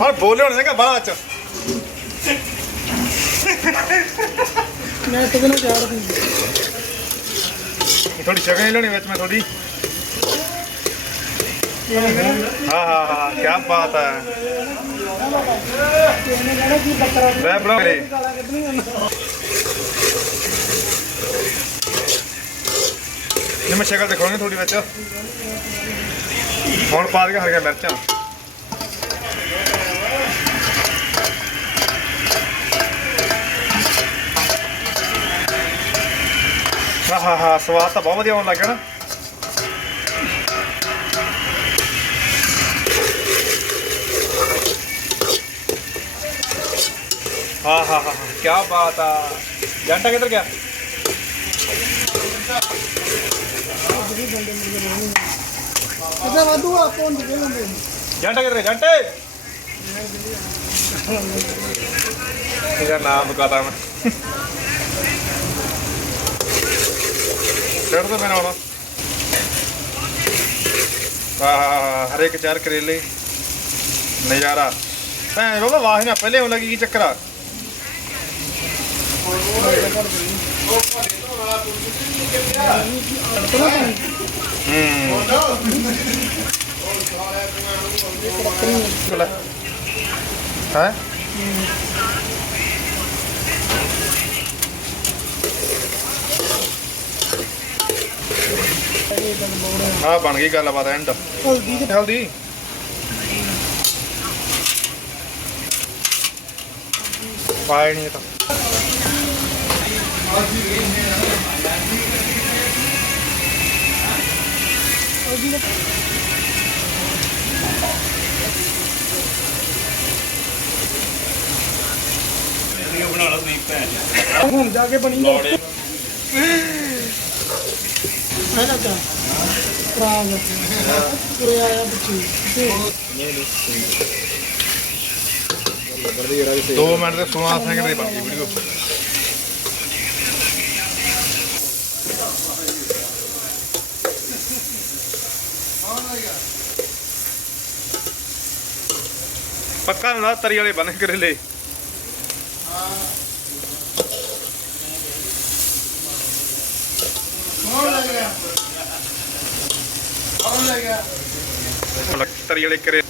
ਹੁਣ ਬੋਲੇ ਹੋਣੇ ਕਿ ਬਾਹਰ ਚ। ਮੈਂ ਤੇ ਨਾ ਚਾੜ ਦੀ ਥੋੜੀ ਸ਼ਗਨ ਲੈਣੀ ਵਿੱਚ ਮੈਂ ਥੋੜੀ ਹਾਂ ਹਾਂ ਹਾਂ ਕੀ ਬਾਤ ਹੈ। ਲੈ ਬਣਾ ਰੇ ਗਾਲਾਂ ਕੱਢਣੀਆਂ ਜੇ ਮੈਂ ਸ਼ਕਲ ਦਿਖਾਉਣੀ ਥੋੜੀ ਵਿੱਚ। ਹੁਣ ਪਾ ਦੇ ਹਰੀਆਂ ਮਿਰਚਾਂ। ਹਾਂ ਹਾਂ ਹਾਂ ਸਵਾਦ ਤਾਂ ਬਹੁਤ ਵਧੀਆ ਆਉਣ ਲੱਗਾ ਨਾ। ਹਾਂ ਹਾਂ ਹਾਂ ਕੀ ਬਾਤ ਆ। ਜੰਟਾ ਕਿੱਧਰ ਗਿਆ? ਅੱਛਾ ਵਾਧੂ ਆ ਕੋਣ ਦੇ ਲੈਂਦੇ ਜੰਟਾ ਕਿੱਧਰ ਗਿਆ? ਜੰਟੇ! ਇਹਦਾ ਨਾਮ ਬਕਾਤਾ ਮੈਂ। ਛੱਡ ਦੋ ਮੈਨੂੰ ਹੁਣ ਆਹ ਹਰੇਕ ਚਾਰ ਕਰੇਲੇ ਨਜ਼ਾਰਾ ਭੈਣ ਬਾਬਾ ਵਾਹ ਨਾ ਪਹਿਲੇ ਹੁਣ ਲੱਗੀ ਕੀ ਆ ਹੂੰ ਹੈ ਆ ਬਣ ਗਈ ਗੱਲਬਾਤ ਐਂਡ ਹਲਦੀ ਤੇ ਹਲਦੀ ਪਾਏ ਨਹੀਂ ਇਹ ਤਾਂ। ਹਲਦੀ ਤੇ ਬਣਾ ਲਓ ਤੁਸੀਂ ਭੈਣ। ਹੁਣ ਜਾ ਕੇ ਬਣੀ ਲੋੜੇ। ਹੈ ਨਾ ਕਾ ਪ੍ਰਾਗ ਤੁਰੇ ਆਇਆ ਬੱਚੀ। 2 ਮਿੰਟ ਤੇ 16 ਸੈਕਿੰਡ ਦੀ ਬਣ ਗਈ ਵੀਡੀਓ। ਪੱਕਾ ਹੁੰਦਾ ਤਰੀ ਵਾਲੇ ਬਣ ਕਰੇਲੇ। ਤਰੀ ਵਾਲੇ ਕਰੇ।